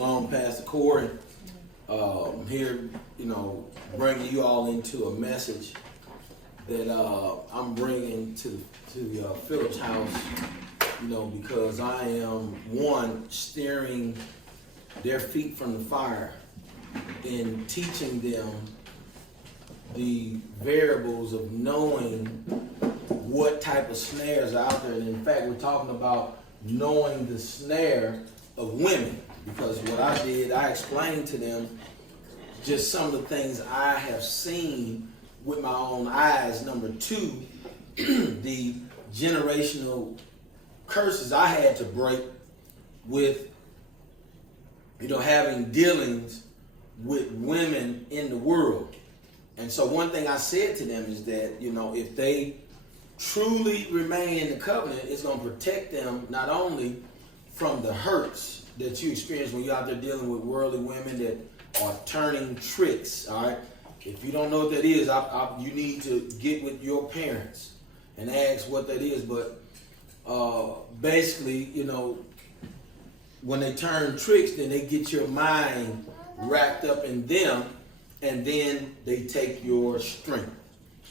Shalom, Pastor Corey. Here, bringing you all into a message that I'm bringing to Philip's house, because I am, one, steering their feet from the fire and teaching them the variables of knowing what type of snares are out there. And in fact, we're talking about knowing the snare of women, because what I did, I explained to them just some of the things I have seen with my own eyes. Number two, the generational curses I had to break with, having dealings with women in the world. And so one thing I said to them is that, if they truly remain in the covenant, it's going to protect them not only from the hurts that you experience when you're out there dealing with worldly women that are turning tricks, all right? If you don't know what that is, you need to get with your parents and ask what that is. But basically, when they turn tricks, then they get your mind wrapped up in them, and then they take your strength,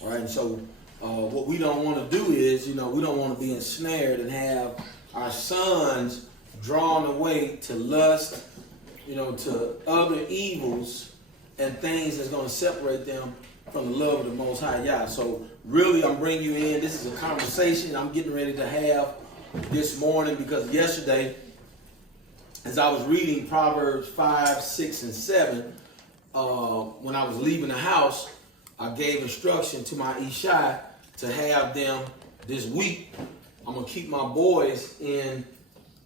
all right? And so what we don't want to do is, we don't want to be ensnared and have our sons drawn away to lust, to other evils and things that's going to separate them from the love of the Most High Yah. So really, I'm bringing you in. This is a conversation I'm getting ready to have this morning, because yesterday, as I was reading Proverbs 5, 6, and 7, when I was leaving the house, I gave instruction to my Ishai to have them this week. I'm going to keep my boys in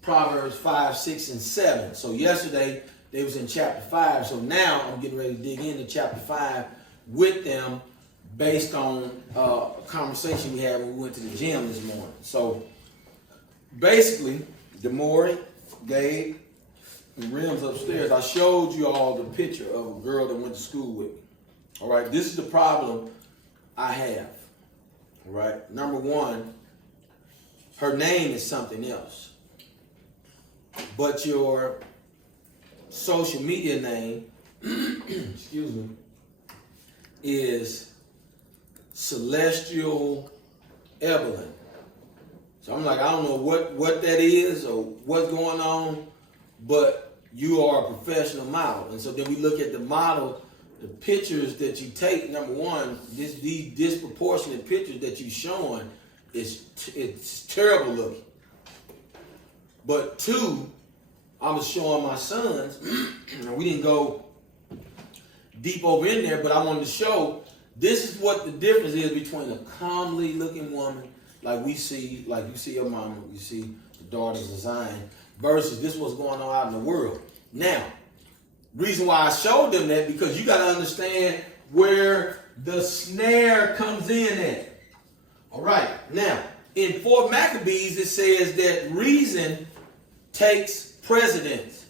Proverbs 5, 6, and 7. So yesterday, they was in chapter 5. So now I'm getting ready to dig into chapter 5 with them based on a conversation we had when we went to the gym this morning. So basically, Demore, Gabe, and Rims upstairs, I showed you all the picture of a girl that went to school with me. All right, this is the problem I have. All right, number one, her name is something else, but your social media name, excuse me, is Celestial Evelyn. So I'm like, I don't know what that is or what's going on, but you are a professional model. And so then we look at the model, the pictures that you take. Number one, these disproportionate pictures that you're showing, it's terrible looking. But two, I was showing my sons, and we didn't go deep over in there, but I wanted to show this is what the difference is between a calmly looking woman like you see your mama, you see the daughters of Zion, versus this what's going on out in the world. Now, reason why I showed them that, because you got to understand where the snare comes in at. All right, now, in 4 Maccabees, it says that reason takes precedence,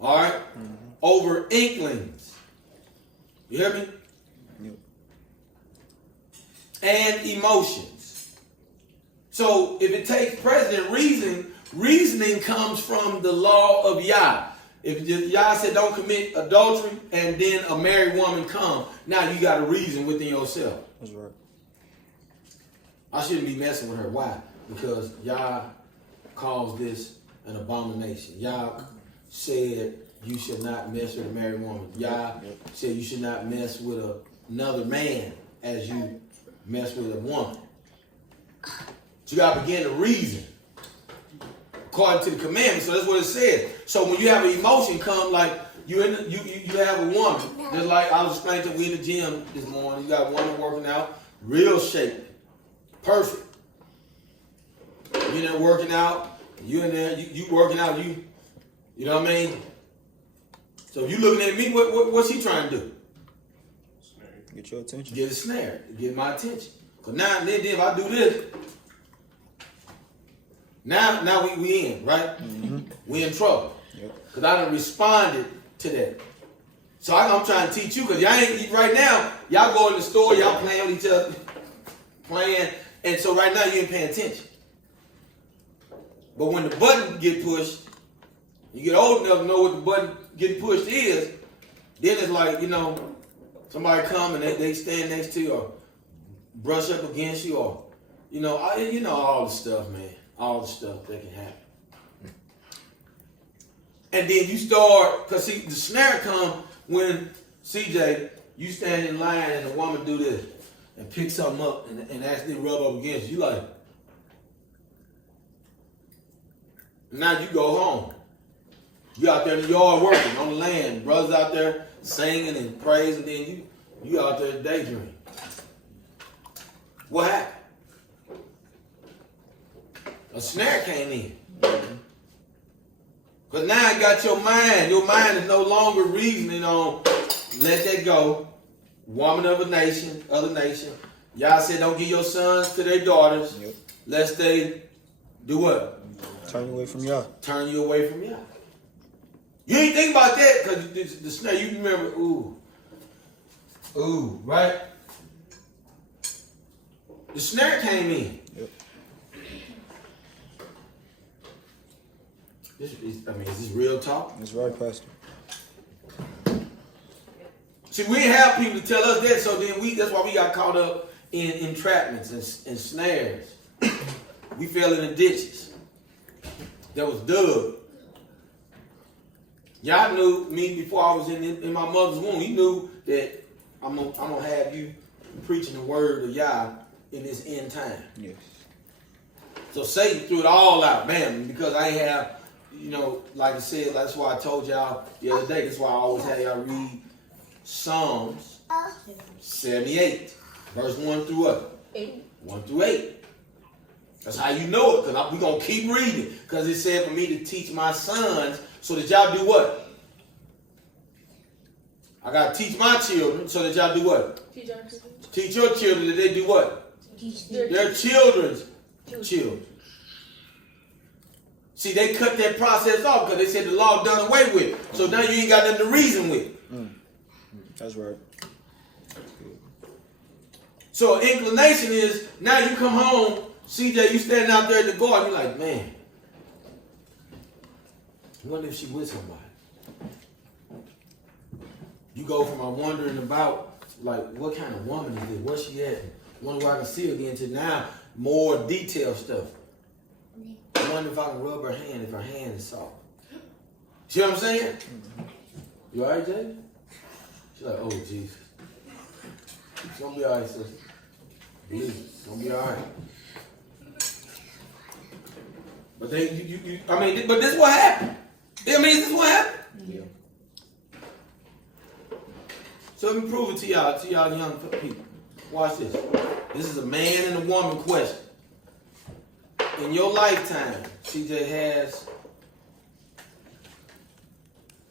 all right, over inklings. You hear me? Yep. And emotions. So if it takes precedent, reasoning comes from the law of Yah. If Yah said don't commit adultery, and then a married woman come, now you got to reason within yourself. That's right. I shouldn't be messing with her. Why? Because Yah calls this an abomination. Yah said you should not mess with a married woman. Yah said you should not mess with another man as you mess with a woman. So you got to begin to reason according to the commandments. So that's what it says. So when you have an emotion come, like you have a woman, just like I was explaining to we in the gym this morning. You got a woman working out, real shape, perfect. You there working out. You in there, you working out, you know what I mean? So if you looking at me, what's he trying to do? Get your attention. Get a snare, get my attention. Because now and then if I do this, now we in, right? Mm-hmm. We in trouble. Because I done responded to that. So I'm trying to teach you, because y'all ain't, right now, y'all go in the store, y'all playing with each other, and so right now you ain't paying attention. But when the button get pushed, You get old enough to know what the button getting pushed is, then it's like, somebody come and they stand next to you or brush up against you or, all the stuff, man. All the stuff that can happen. And then you start, because see, the snare come when, CJ, you stand in line and a woman do this and pick something up and actually rub up against you. You like, now you go home. You out there in the yard working on the land. Brothers out there singing and praising, then you out there daydreaming. What happened? A snare came in. Because now it got your mind. Your mind is no longer reasoning on, let that go. Woman of a nation, other nation. Y'all said don't give your sons to their daughters. Yep. Lest they do what? Turn you away from y'all. Turn you away from y'all. You ain't think about that because the snare, you remember, right? The snare came in. Yep. Is this real talk? That's right, Pastor. See, we didn't have people to tell us that, so then that's why we got caught up in entrapments and snares. We fell in the ditches that was dug. Y'all knew me before I was in my mother's womb. He knew that I'm gonna have you preaching the word of Yah in this end time. Yes. So Satan threw it all out, man, because I have, like I said, that's why I told y'all the other day, that's why I always have y'all read Psalms 78, verse 1 through what? 8. 1 through 8. That's how you know it, because we're going to keep reading. Because it said for me to teach my sons so that y'all do what? I got to teach my children so that y'all do what? Teach our children. Teach your children that they do what? Teach their children's children. See, they cut that process off because they said the law done away with. So now you ain't got nothing to reason with. That's right. So inclination is, now you come home, CJ, you standing out there in the garden, you're like, man, I wonder if she with somebody. You go from wondering about, like, what kind of woman is this? Where she at? Wonder where I can see her again, to now more detailed stuff. I wonder if I can rub her hand, if her hand is soft. See what I'm saying? You all right, Jay? She's like, oh, Jesus. It's going to be all right, sister. Believe it. It's going to be all right. But but this is what happened. This is what happened. Yeah. So let me prove it to y'all young people. Watch this. This is a man and a woman question. In your lifetime, CJ, has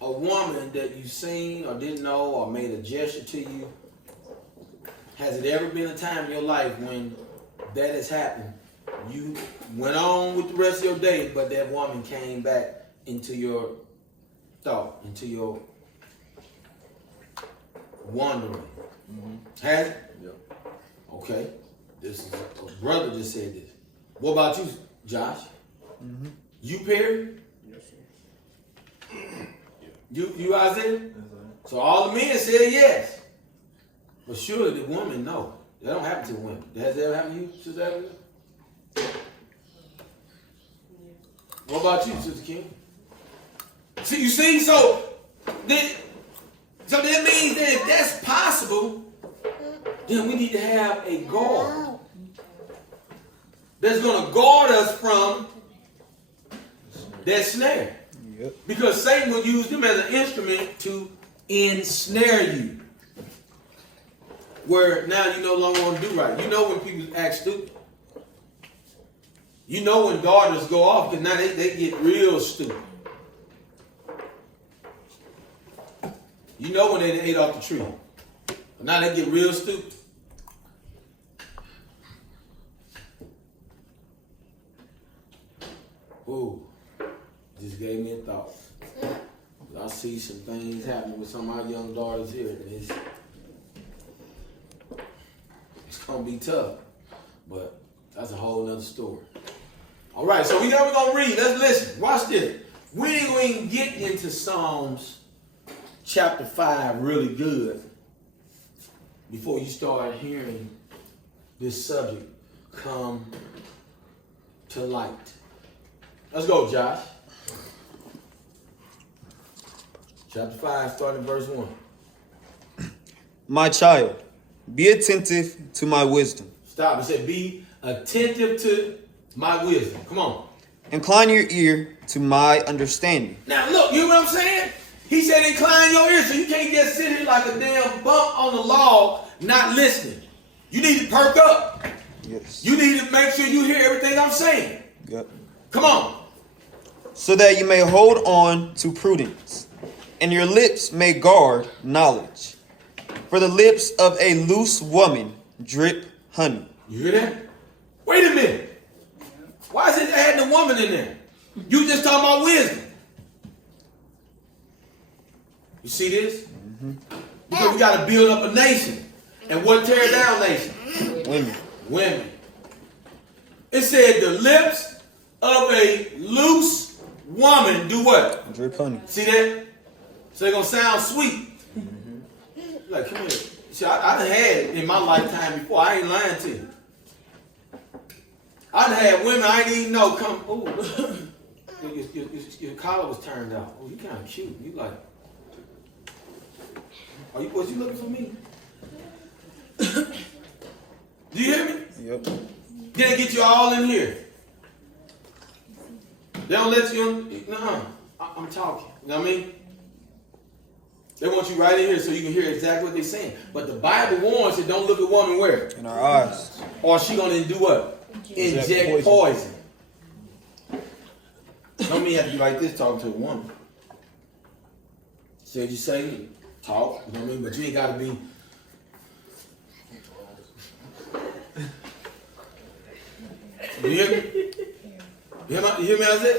a woman that you've seen or didn't know or made a gesture to you, has it ever been a time in your life when that has happened? You went on with the rest of your day, but that woman came back into your thought, into your wondering. Has it? Yeah. Okay. This is a brother just said this. What about you, Josh? You, Perry? Yes, sir. You Isaiah? Yes, sir. So all the men said yes. But surely the women, no. That don't happen to women. Has that ever happened to you, Sister Abigail? What about you, Sister Kim? See, you see, so that means that if that's possible, then we need to have a guard that's going to guard us from that snare. Yep. Because Satan will use them as an instrument to ensnare you. Where now you no longer want to do right. You know when people act stupid. You know when daughters go off, because now they get real stupid. You know when they ate off the tree. But now they get real stupid. Ooh, just gave me a thought. I see some things happening with some of our young daughters here, and it's gonna be tough. But that's a whole nother story. All right, so we're gonna read. Let's listen. Watch this. We ain't going to even get into Psalms chapter 5 really good before you start hearing this subject come to light. Let's go, Josh. Chapter 5, starting verse 1. My child, be attentive to my wisdom. Stop. It said, be attentive to my wisdom. Come on. Incline your ear to my understanding. Now, look, you know what I'm saying? He said, incline your ear, so you can't just sit here like a damn bump on the log, not listening. You need to perk up. Yes. You need to make sure you hear everything I'm saying. Yep. Come on. So that you may hold on to prudence, and your lips may guard knowledge. For the lips of a loose woman drip honey. You hear that? Wait a minute. Why is it adding a woman in there? You just talking about wisdom. You see this? Mm-hmm. Because we got to build up a nation. And what tear down nation? Women. Women. It said the lips of a loose woman do what? Drip honey. See that? So they're going to sound sweet. Mm-hmm. Like, come here. See, I done had it in my lifetime before. I ain't lying to you. I done had women I didn't even know come, ooh, your collar was turned out. Oh, you kind of cute. You like, was you looking for me? Do you hear me? Yep. They get you all in here. They don't let you, I'm talking. You know what I mean? They want you right in here so you can hear exactly what they're saying. But the Bible warns you, don't look at woman where? In our eyes. Or she going to do what? Inject poison. Some men have to be like this talking to a woman. Said you say, talk, you know what I mean? But you ain't got to be. You hear me? You hear me, I said?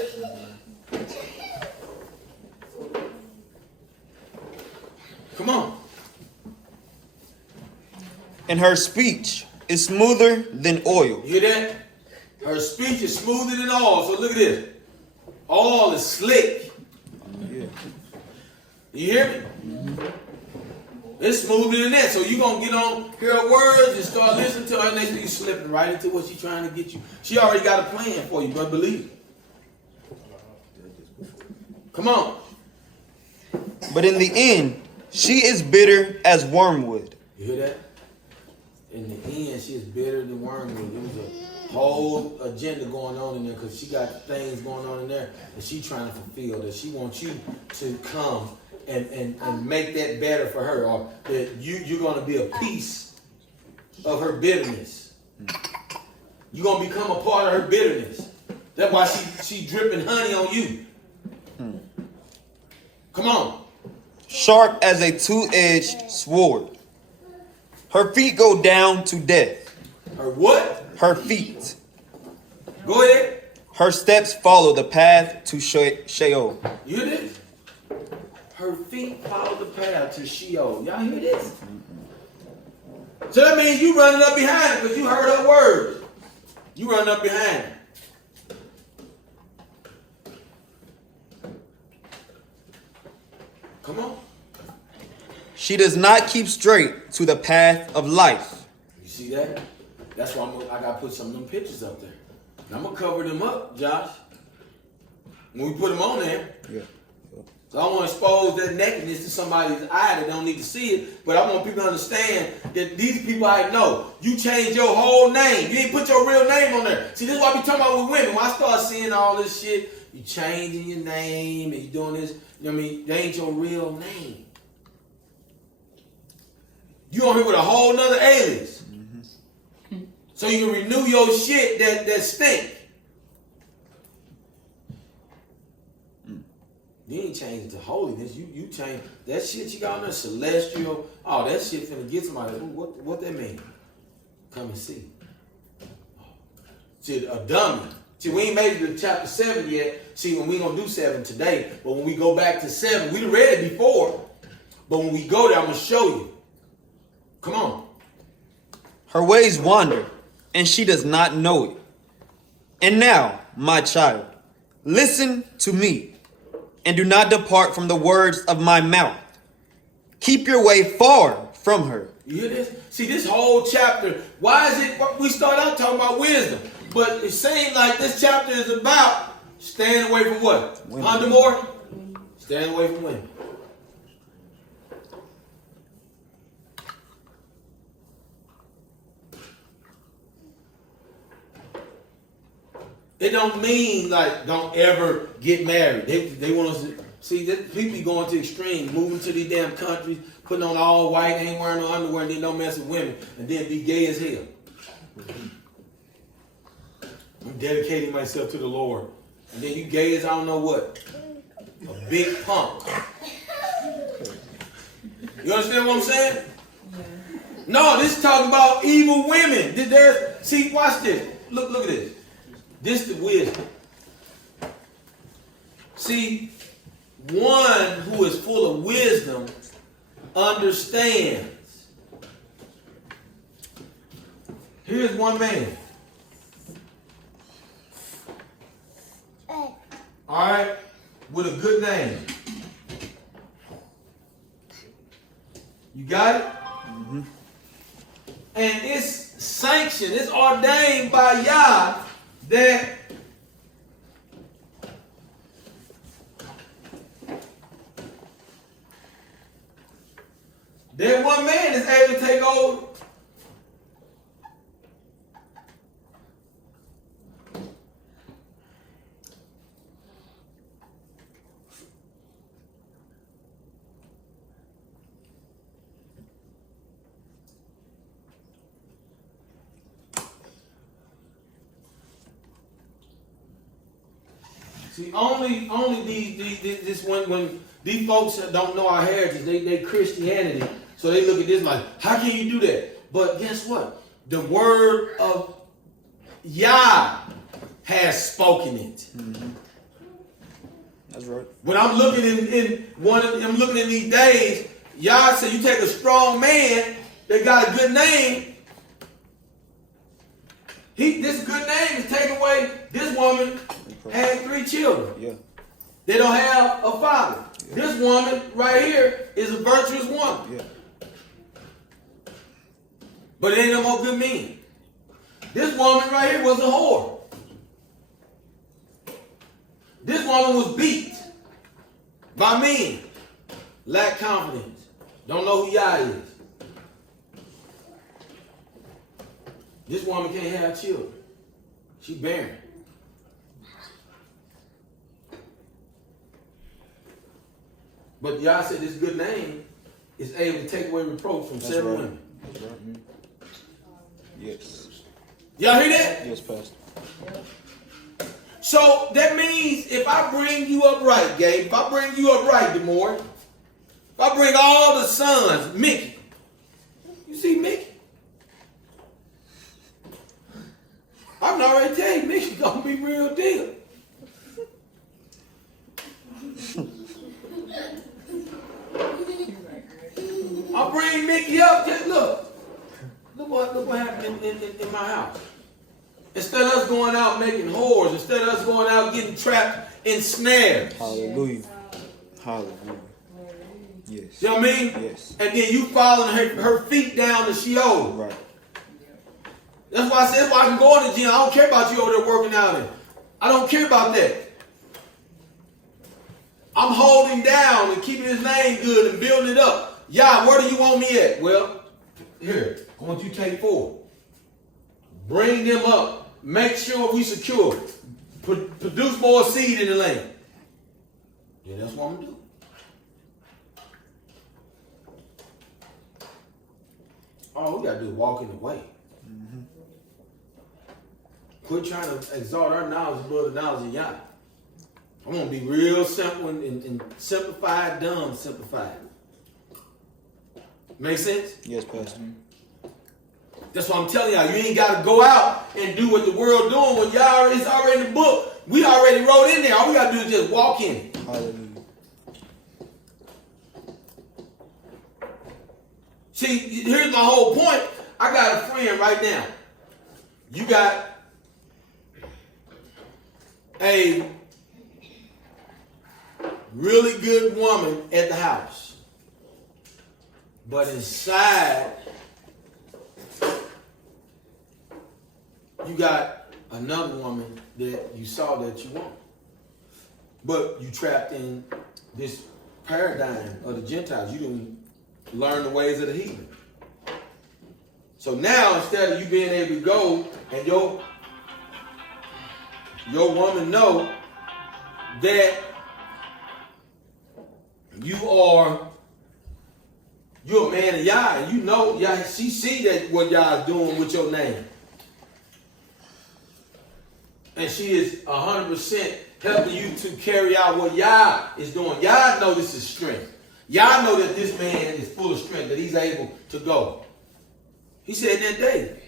Come on. And her speech is smoother than oil. You hear that? Her speech is smoother than oil. So look at this. Oil is slick. Yeah. You hear me? Mm-hmm. It's smoother than that. So you're going to get on, hear her words and start listening to her. Next thing you slipping right into what she's trying to get you. She already got a plan for you, but believe it. Come on. But in the end, she is bitter as wormwood. You hear that? In the end, she is bitter than wormwood. There was a whole agenda going on in there because she got things going on in there that she's trying to fulfill, that she wants you to come and make that better for her, or that you're going to be a piece of her bitterness. You're going to become a part of her bitterness. That's why she dripping honey on you. Come on. Sharp as a two-edged sword. Her feet go down to death. Her what? Her feet. Go ahead. Her steps follow the path to Sheol. You hear this? Her feet follow the path to Sheol. Y'all hear this? So that means you running up behind her because you heard her words. You running up behind her. Come on. She does not keep straight to the path of life. You see that? That's why I got to put some of them pictures up there. And I'm going to cover them up, Josh. When we put them on there. Yeah. So I want to expose that nakedness to somebody's eye that don't need to see it. But I want people to understand that these people I know, you changed your whole name. You ain't put your real name on there. See, this is what I be talking about with women. When I start seeing all this shit, you changing your name and you doing this, you know what I mean? That ain't your real name. You on here with a whole nother alias. Mm-hmm. So you can renew your shit that stink. You ain't changed to holiness. You change that shit you got on there, celestial. Oh, that shit finna get somebody. Ooh, what that mean? Come and see. See, a dummy. See, we ain't made it to chapter 7 yet. See, when we gonna do 7 today, but when we go back to 7, we done read it before. But when we go there, I'm gonna show you. Come on. Her ways wander, and she does not know it. And now, my child, listen to me. and do not depart from the words of my mouth. Keep your way far from her. You hear this? See, this whole chapter, why is it, we start out talking about wisdom, but it seems like this chapter is about staying away from what? Women. More? Staying away from women. It don't mean like don't ever get married. They want us to see that people going to extreme, moving to these damn countries, putting on all white, ain't wearing no underwear, and then don't mess with women, and then be gay as hell. I'm dedicating myself to the Lord, and then you gay as I don't know what, a big punk. You understand what I'm saying? No, this is talking about evil women. See, watch this. Look at this. This is wisdom. See, one who is full of wisdom understands. Here's one man. All right, with a good name. You got it? Mm-hmm. And it's sanctioned, it's ordained by Yah that one man is able to take over. See, only these when these folks that don't know our heritage, they Christianity, so they look at this like, how can you do that? But guess what? The word of Yah has spoken it. Mm-hmm. That's right. When I'm looking I'm looking in these days, Yah said you take a strong man that got a good name. This good name is taken away. This woman had 3 children. Yeah. They don't have a father. Yeah. This woman right here is a virtuous woman. Yeah. But it ain't no more good men. This woman right here was a whore. This woman was beat by men. Lack confidence. Don't know who Yah is. This woman can't have children. She barren. But Yah said this good name is able to take away reproach from 7 women. That's right. Mm-hmm. Yes. Y'all hear that? Yes, Pastor. So that means if I bring you up right, Gabe, if I bring you up right, Demore, if I bring all the sons, Mickey, you see Mickey? I can already tell you, Mickey's gonna be real deal. I'll bring Mickey up. Just look what happened in my house. Instead of us going out making whores, instead of us going out getting trapped in snares. Hallelujah. Hallelujah. Yes. You know what I mean? Yes. And then you following her feet down to Sheol. Right. That's why I said, I can go in the gym. I don't care about you over there working out in. I don't care about that. I'm holding down and keeping his name good and building it up. Yah, where do you want me at? Well, here, I want you to take 4. Bring them up. Make sure we secure. Produce more seed in the land. Yeah, that's what I'm going to do. All we got to do is walk in the way. Mm-hmm. Quit trying to exalt our knowledge above the knowledge of Yah. I'm going to be real simple and simplified, dumb, simplified. Make sense? Yes, Pastor. That's what I'm telling y'all. You ain't got to go out and do what the world doing. When y'all, it's already in the book. We already wrote in there. All we got to do is just walk in it. Hallelujah. See, here's my whole point. I got a friend right now. You got a really good woman at the house. But inside, you got another woman that you saw that you want. But you trapped in this paradigm of the Gentiles. You didn't learn the ways of the heathen. So now, instead of you being able to go and your woman know that you're a man of Yah, and you know Yah, she see that what Yah is doing with your name. And she is 100% helping you to carry out what Yah is doing. Yah know this is strength. Yah know that this man is full of strength, that he's able to go. He said that day,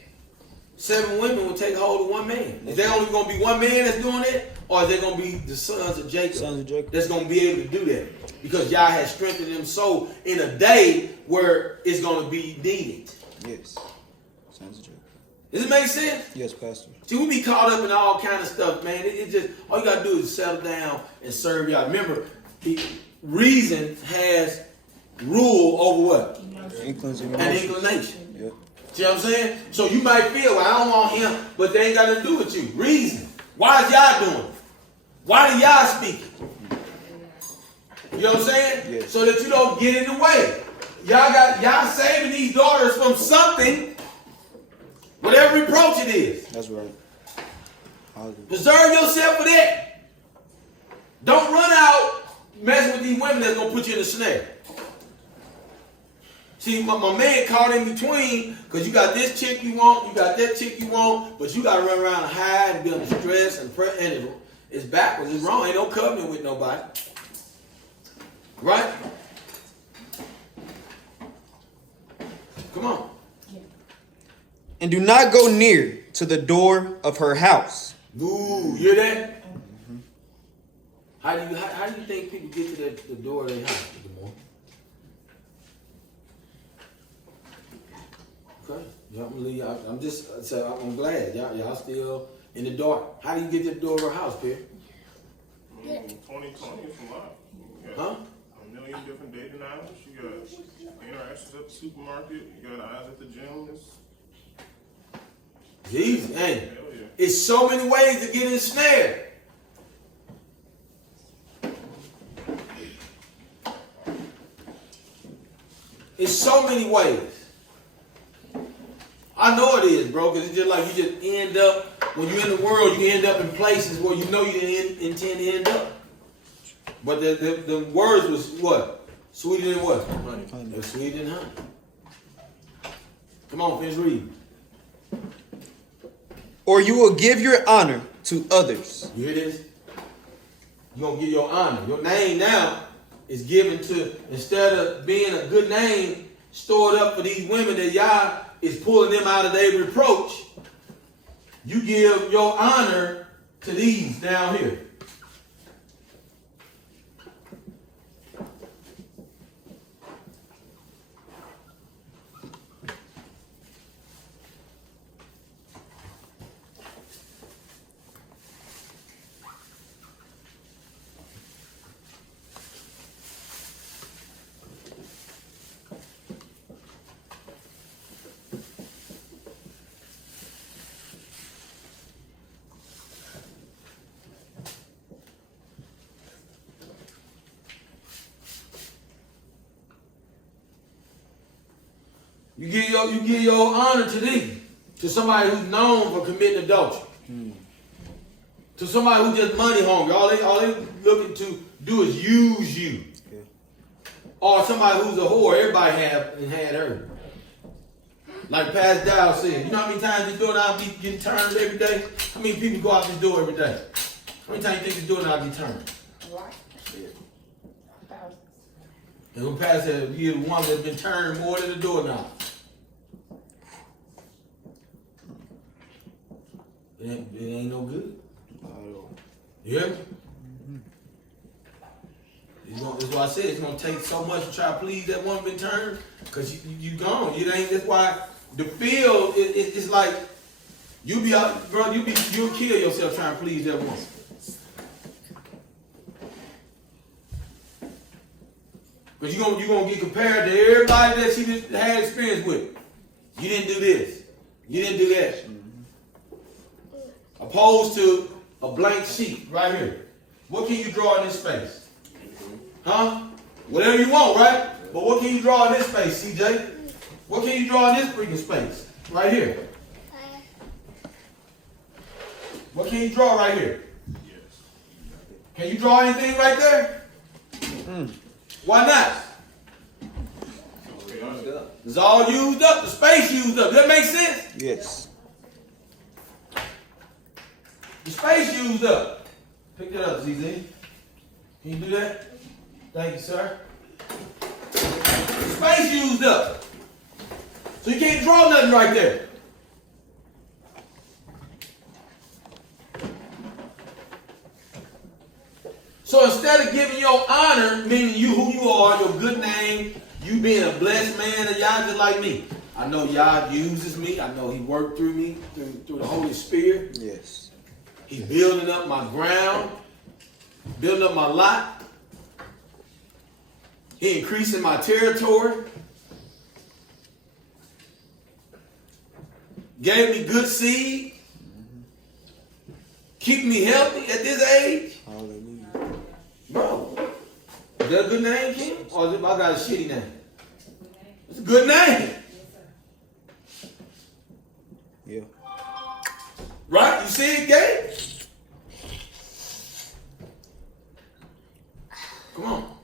7 women will take hold of one man. Is there only going to be one man that's doing it? Or is there going to be the sons of Jacob that's going to be able to do that? Because Yah has strengthened them so in a day where it's going to be needed. Yes. Sons of Jacob. Does it make sense? Yes, Pastor. See, we be caught up in all kind of stuff, man. It just, all you got to do is settle down and serve Yah. Remember, reason has rule over what? An inclination. Yep. See what I'm saying? So you might feel, well, I don't want him, but they ain't got nothing to do with you. Reason. Why is Yah doing it? Why do Yah speak? You know what I'm saying? Yes. So that you don't get in the way. Y'all saving these daughters from something, whatever reproach it is. That's right. Preserve yourself for that. Don't run out messing with these women that's gonna put you in a snare. See, my man caught in between, because you got this chick you want, you got that chick you want, but you got to run around and hide and be under stress and it's backwards. It's wrong. Ain't no covenant with nobody. Right? Come on. And do not go near to the door of her house. Ooh, you hear that? Mm-hmm. How do you think people get to the door of their house? Okay. I'm glad y'all still in the dark. How do you get to the door of her house, Pierre? 2020 is a lot. Huh? A million different dating apps. You got interactions at the supermarket. You got eyes at the gym. Jesus, hey. Hell yeah. It's so many ways to get ensnared. It's so many ways. I know it is, bro, because it's just like you just end up, when you're in the world, you end up in places where you know you didn't intend to end up. But the words was what? Sweeter than what? Honey. It was sweeter than honey. Come on, finish reading. Or you will give your honor to others. You hear this? You're going to give your honor. Your name now is given to, instead of being a good name stored up for these women that Yah is pulling them out of their reproach, you give your honor to these down here. You give your honor to thee, to somebody who's known for committing adultery, to somebody who's just money hungry. All they looking to do is use you, or somebody who's a whore. Everybody had her. Like Pastor Dow said, you know how many times this door now be getting turned every day? How many people go out this door every day? How many times you think this door now be turned? And when Pastor said, you're the one that's been turned more than the doorknob. It ain't no good. Yeah? That's why I said it's going to take so much to try to please that one been turned, because you gone. That's why the field, it's like, you'll kill yourself trying to please that one. Because you're gonna get compared to everybody that she just had experience with. You didn't do this. You didn't do that. Opposed to a blank sheet right here. What can you draw in this space? Huh? Whatever you want, right? But what can you draw in this space, CJ? What can you draw in this freaking space? Right here. What can you draw right here? Can you draw anything right there? Why not? It's all used up. The space used up. Does that make sense? Yes. The space used up. Pick that up, ZZ. Can you do that? Thank you, sir. The space used up. So you can't draw nothing right there. So instead of giving your honor, meaning you who you are, your good name, you being a blessed man, and y'all just like me. I know y'all uses me. I know he worked through me, through the Holy Spirit. Yes. He's building up my ground, building up my lot. He increasing my territory. Gave me good seed. Keep me healthy at this age. Hallelujah. Bro, is that a good name, King? Or is it, I got a shitty name? It's a good name. Yeah. Right? You see it, Gabe? Come on.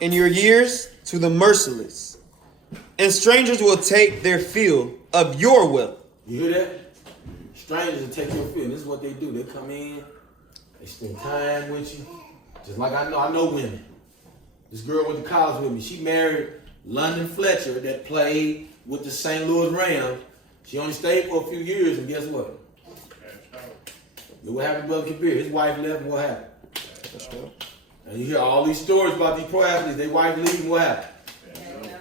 In your years to the merciless, and strangers will take their fill of your wealth. You hear that? Strangers will take your field. This is what they do. They come in, they spend time with you. Just like I know women. This girl went to college with me. She married London Fletcher that played with the St. Louis Rams. She only stayed for a few years, and guess what? Look what happened to Brother Kabir. His wife left, and what happened? And you hear all these stories about these pro athletes. Their wife leaving, what happened?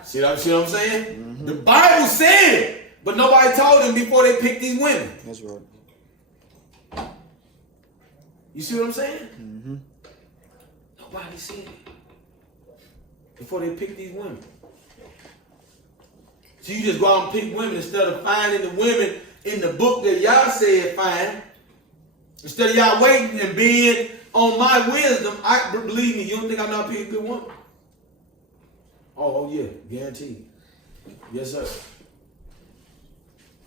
See what I'm saying? Mm-hmm. The Bible said it, but nobody told them before they picked these women. That's right. You see what I'm saying? Mm-hmm. Nobody said it before they picked these women. So you just go out and pick women instead of finding the women in the book that y'all said find. Instead of y'all waiting and being on my wisdom, believe me, you don't think I know how to pick a good woman? Oh yeah, guaranteed. Yes, sir.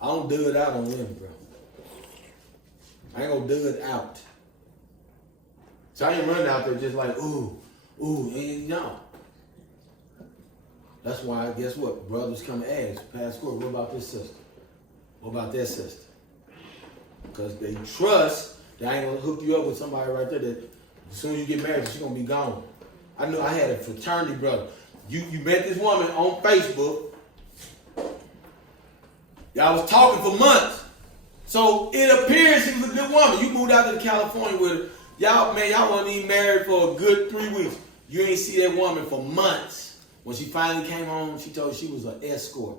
I don't do it out on women, bro. I ain't gonna do it out. So I ain't running out there just like, ooh, and no. That's why, guess what? Brothers come and ask, Pastor, what about this sister? What about that sister? Because they trust that I ain't gonna hook you up with somebody right there that as soon as you get married, she's gonna be gone. I knew I had a fraternity brother. You met this woman on Facebook. Y'all was talking for months. So it appears she was a good woman. You moved out to California with her. Y'all wasn't even married for a good 3 weeks. You ain't see that woman for months. When she finally came home, she told you she was an escort.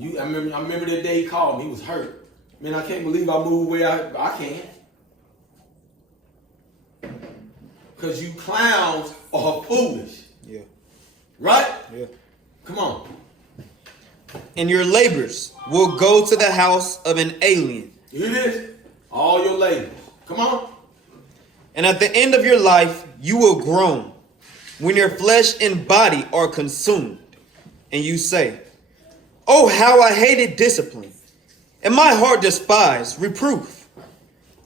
I remember that day he called me. He was hurt. Man, I can't believe I moved where I can't. Because you clowns are foolish. Yeah. Right? Yeah. Come on. And your labors will go to the house of an alien. You hear this? All your labors. Come on. And at the end of your life, you will groan when your flesh and body are consumed. And you say, oh, how I hated discipline, and my heart despised reproof.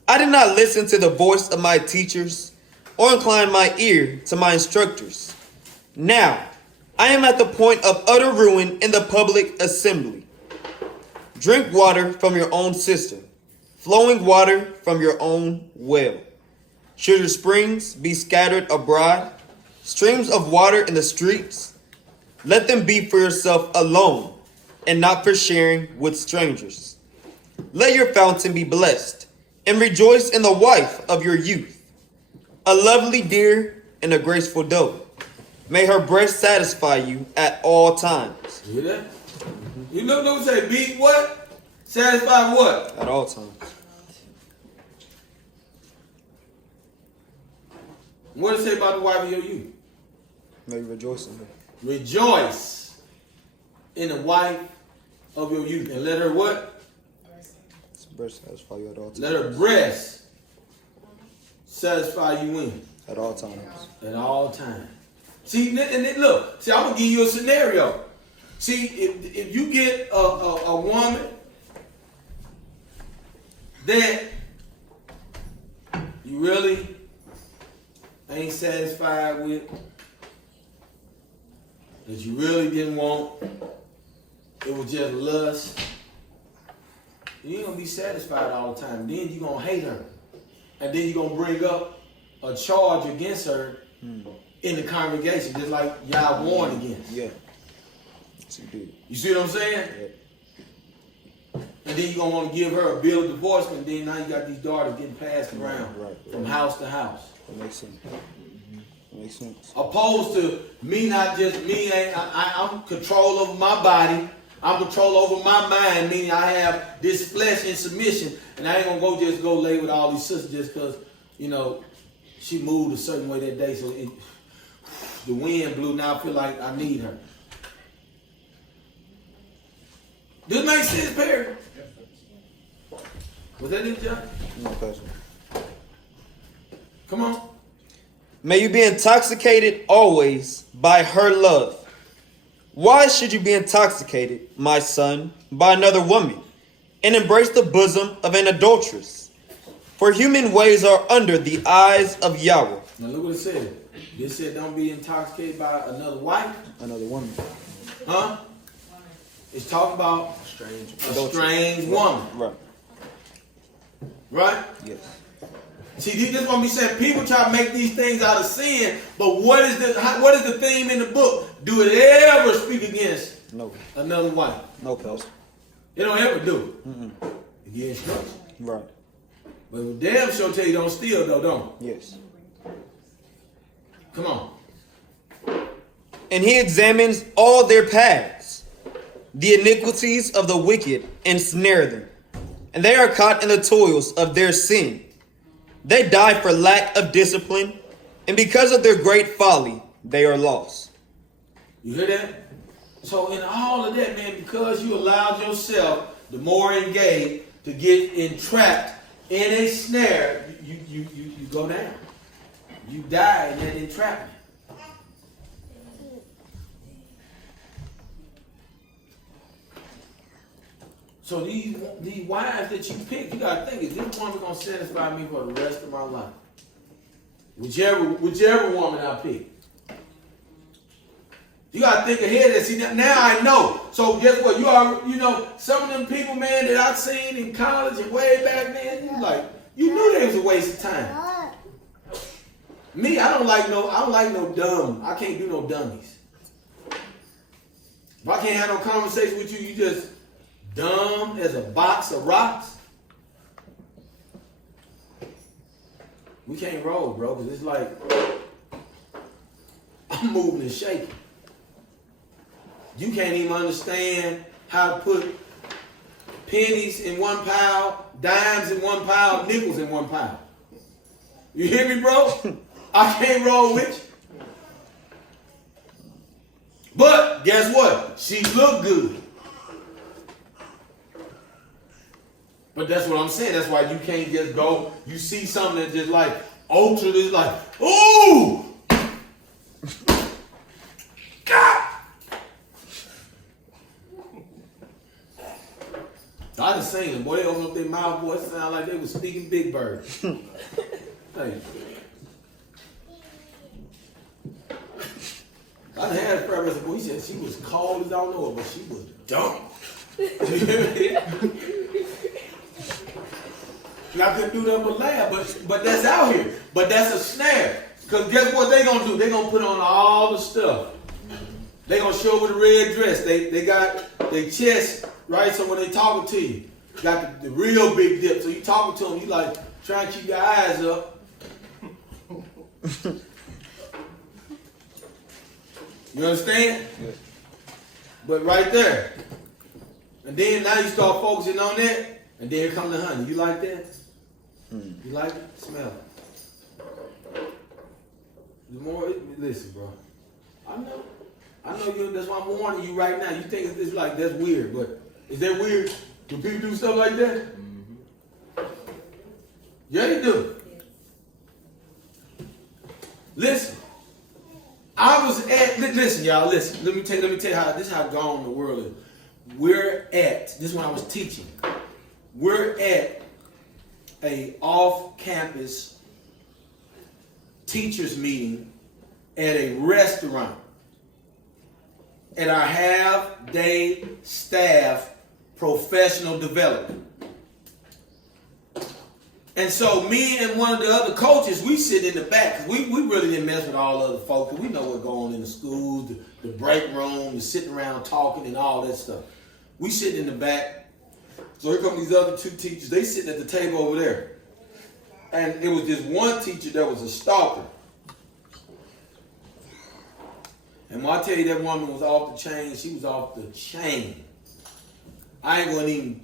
I did not listen to the voice of my teachers or incline my ear to my instructors. Now, I am at the point of utter ruin in the public assembly. Drink water from your own cistern, flowing water from your own well. Should your springs be scattered abroad, streams of water in the streets? Let them be for yourself alone, and not for sharing with strangers. Let your fountain be blessed, and rejoice in the wife of your youth, a lovely deer and a graceful doe. May her breast satisfy you at all times. You hear that? You know what say? Be what? Satisfy what? At all times. What does it say about the wife of your youth? May you rejoice in her. Rejoice in the wife of your youth. And let her what? Breast satisfy you at all times. Let her breast satisfy you when? At all times. At all times. See, and look. See, I'm going to give you a scenario. See, if you get a woman that you really ain't satisfied with, that you really didn't want, it was just lust, you ain't gonna be satisfied all the time. Then you're gonna hate her. And then you're gonna bring up a charge against her in the congregation, just like y'all warned against. Yeah. Yes, you do. You see what I'm saying? Yeah. And then you're gonna want to give her a bill of divorcement, and then now you got these daughters getting passed around from house to house. That makes sense. That makes sense. Opposed to me, not just me, I'm control over my body. I'm control over my mind, meaning I have this flesh in submission, and I ain't gonna go lay with all these sisters just because, you know, she moved a certain way that day, so the wind blew. Now I feel like I need her. This makes sense, Perry? Was that it, John? No, Pastor. Come on. May you be intoxicated always by her love. Why should you be intoxicated, my son, by another woman, and embrace the bosom of an adulteress? For human ways are under the eyes of Yahweh. Now look what it said. It said don't be intoxicated by another wife. Another woman. Huh? It's talking about a strange woman. Right. Right? Yes. See, this is what we saying. People try to make these things out of sin, but what is the theme in the book? Do it ever speak against another wife? No, Pastor. It don't ever do it. It gives instruction. Right. But damn sure tell you don't steal though, don't it? Yes. Come on. And he examines all their paths, the iniquities of the wicked ensnare them, and they are caught in the toils of their sin. They die for lack of discipline, and because of their great folly, they are lost. You hear that? So in all of that, man, because you allowed yourself, the more engaged, to get entrapped in a snare, you go down. You die in that entrapment. So these wives that you pick, you gotta think, is this woman gonna satisfy me for the rest of my life? Whichever woman I pick. You gotta think ahead and see now I know. So guess what? You know, some of them people, man, that I've seen in college and way back then, you knew they was a waste of time. Me, I don't like no dumb. I can't do no dummies. If I can't have no conversation with you, you just dumb as a box of rocks. We can't roll, bro, because it's like I'm moving and shaking. You can't even understand how to put pennies in one pile, dimes in one pile, nickels in one pile. You hear me, bro? I can't roll with you. But guess what? She look good. But that's what I'm saying. That's why you can't just go. You see something that's just like ultra. It's like, ooh, God. I just seen them. Boy, they open up their mouth. Boy, it sound like they was speaking Big Bird. Hey. I done had a friend that said, boy, he said she was cold as I don't know her, but she was dumb. I couldn't do nothing but laugh, but that's out here. But that's a snare. Because guess what they gonna do? They gonna put on all the stuff. They gonna show up with a red dress. They got their chest, right? So when they talking to you, got the real big dip. So you talking to them, you like trying to keep your eyes up. You understand? Yeah. But right there. And then now you start focusing on that, and then here comes the honey. You like that? You like it? Smell it. The more, listen, bro. I know you. That's why I'm warning you right now. You think it's like that's weird, but is that weird? Do people do stuff like that? Yeah, you do. Listen, I was at. Listen, y'all. Listen. Let me tell you how this is how gone the world is. We're at. This is when I was teaching. We're at a off-campus teachers meeting at a restaurant at our half-day staff professional development. And so me and one of the other coaches, we sit in the back, because we really didn't mess with all other folks, because we know what's going on in the schools, the break room, the sitting around talking and all that stuff. We sit in the back. So here come these other two teachers. They sitting at the table over there. And it was this one teacher that was a stalker. And when I tell you that woman was off the chain, she was off the chain. I ain't gonna even,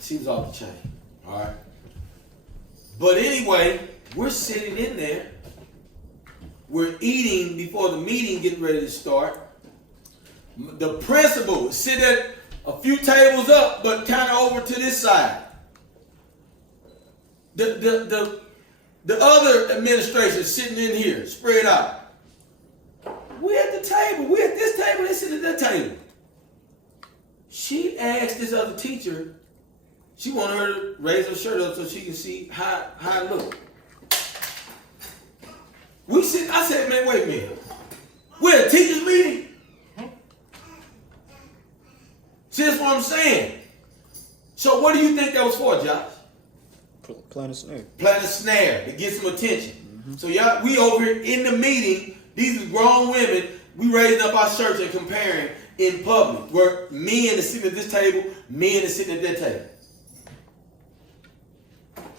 she was off the chain, all right? But anyway, we're sitting in there. We're eating before the meeting getting ready to start. The principal is sitting at a few tables up, but kind of over to this side. The other administration sitting in here, spread out. We at the table. We at this table. They sit at that table. She asked this other teacher. She wanted her to raise her shirt up so she can see how it looked. We sit. I said, man, wait a minute. We're at a teachers meeting. See, that's what I'm saying. So what do you think that was for, Josh? Plant a snare. Plant a snare to get some attention. So y'all, we over here in the meeting. These are grown women. We raising up our shirts and comparing in public. Where men are sitting at this table, men are sitting at that table.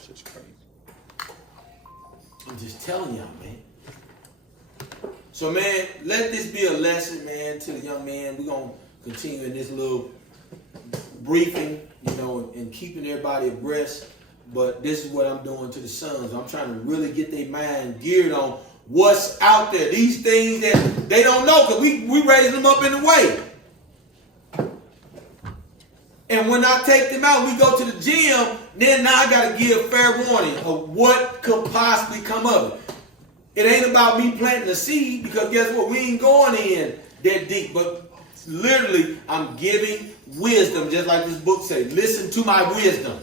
Shit's crazy. I'm just telling y'all, man. So, man, let this be a lesson, man, to the young man. We're going to continue in this little briefing, you know, and keeping everybody abreast. But this is what I'm doing to the sons. I'm trying to really get their mind geared on what's out there. These things that they don't know, because we raising them up in the way. And when I take them out, we go to the gym, then now I got to give fair warning of what could possibly come of it. It ain't about me planting a seed, because guess what? We ain't going in that deep. But literally, I'm giving wisdom, just like this book says. Listen to my wisdom.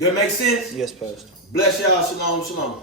That make sense? Yes, Pastor. Bless y'all. Shalom, shalom.